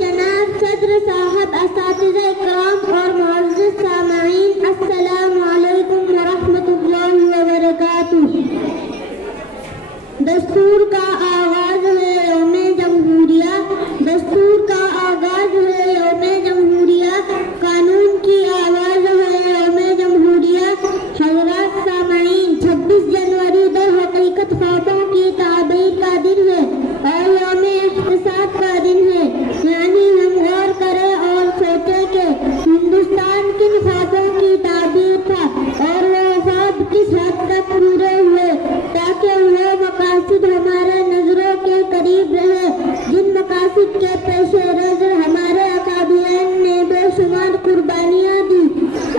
जनाब सदर साहब, असातिज़ा इकराम और मुअज़्ज़ज़ सामईन, अस्सलामु अलैकुम व रहमतुल्लाहि व बरकातुहू। दस्तूर का आगाज़ है यौमे जमहूरिया, दस्तूर का आगाज़ है यौमे जमहूरिया, कानून की आवाज़ है यौमे जमहूरिया। हज़रात सामईन, 26 जनवरी दर हकीकत ख्वाबों की ताबीर का दिन है और यौमे इख्तिसाब का दिन है। यानी हम गौर करें और सोचें कि हिंदुस्तान किन ख्वाबों की ताबीर था और वो ख्वाब किस हद तक पूरे हुए, ताकि वो मकासद हमारे नजरों के करीब रहे, जिन मकासद के पेशे नजर हमारे अकाबिरीन ने बेशुमार कुर्बानियाँ दी,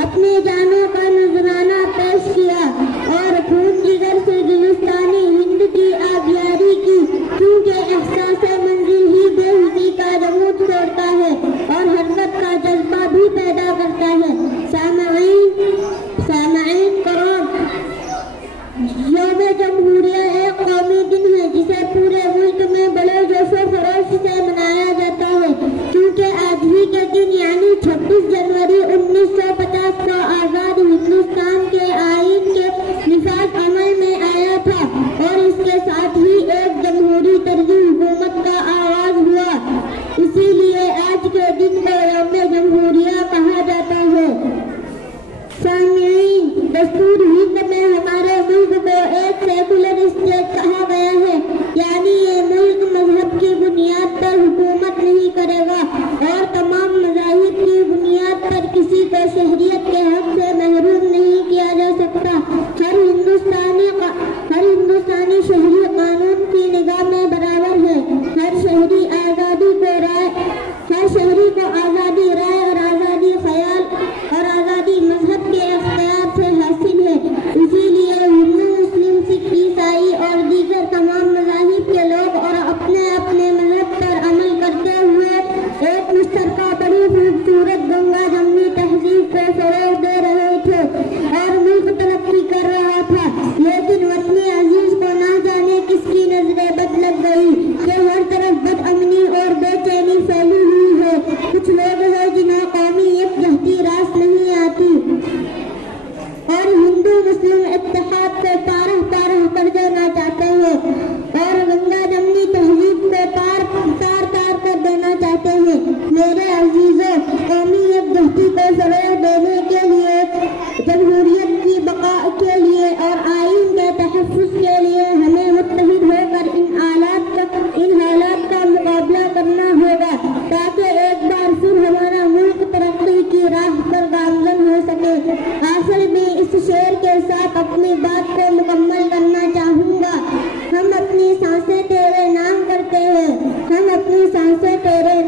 अपनी जानों का नजराना पेश किया और खून जिगर से हिंदुस्तानी हिंद की आबियारी की, क्योंकि एहसास मंजिल ही बेहुदी का जमूद छोड़ता है और हरकत का जज्बा भी पैदा करता है। सामईन करम, यौम जमहूरिया एक कौमी दिन है जिसे पूरे मुल्क में बड़े जोशो खरोश से मनाया जाता है, क्योंकि आज ही के दिन यानी 26 जनवरी 1950 को आजाद हिंदुस्तान के आईन के निफाज अमल में आया था और इसके साथ ही एक जमहूरी तर्जी हुकूमत का आगाज हुआ। इसीलिए आज के दिन को यौम जमहूरिया कहा जाता है। सामईन, दस्तूर हिंद में हमारे मुल्क को एक सेकुलर स्टेट कहा गया है, यानी ये मुल्क मजहब की बुनियाद पर हुकूमत नहीं करेगा और तमाम मज़ाहिब की बुनियाद पर किसी को शहरियत के हक से महरूम नहीं किया जा सकता। हर हिंदुस्तानी शहरी कानून की निगाह में बराबर है। हर शहरी को आज़ादी राय और आज़ादी ख्याल और आज़ादी मजहब के इख्तियार से हासिल है। इसीलिए हिंदू, मुस्लिम, सिख, ईसाई और दीगर तमाम मज़ाहिब के लोग और अपने अपने मजहब पर अमल करते हुए एक मुश्तरका बड़ी खूबसूरत गंगा जमनी तहजीब को फरोग दे रहे थे और मुल्क तरक्की कर रहा था। लेकिन वतनी अजीज को ना जाने किसकी नजरें बद लग गई कि हर तरफ बदअमनी और बेचैनी फैली हुई है। कुछ लोग हैं जिन्हें कौमी यकजहती रास नहीं आती और हिंदू मुस्लिम इत्तेहाद को तारह कर देना चाहते हैं और गंगा जमनी तहजीब को तार कर देना चाहते हैं। मेरे अजीजों, कौमी यकजहती को फरोग देने के लिए, जमहूरियत की बका के लिए और आईन के तहफ़्फ़ुज़ के लिए हमें मुत्तहिद होकर इन हालात का मुकाबला करना होगा, ताकि एक बार फिर हमारा मुल्क तरक्की की राह पर गामज़न हो सके। आखिर में इस शेर के साथ अपनी बात को मुकम्मल करना चाहूँगा। हम अपनी सांसें तेरे नाम करते हैं, हम अपनी सांसें तेरे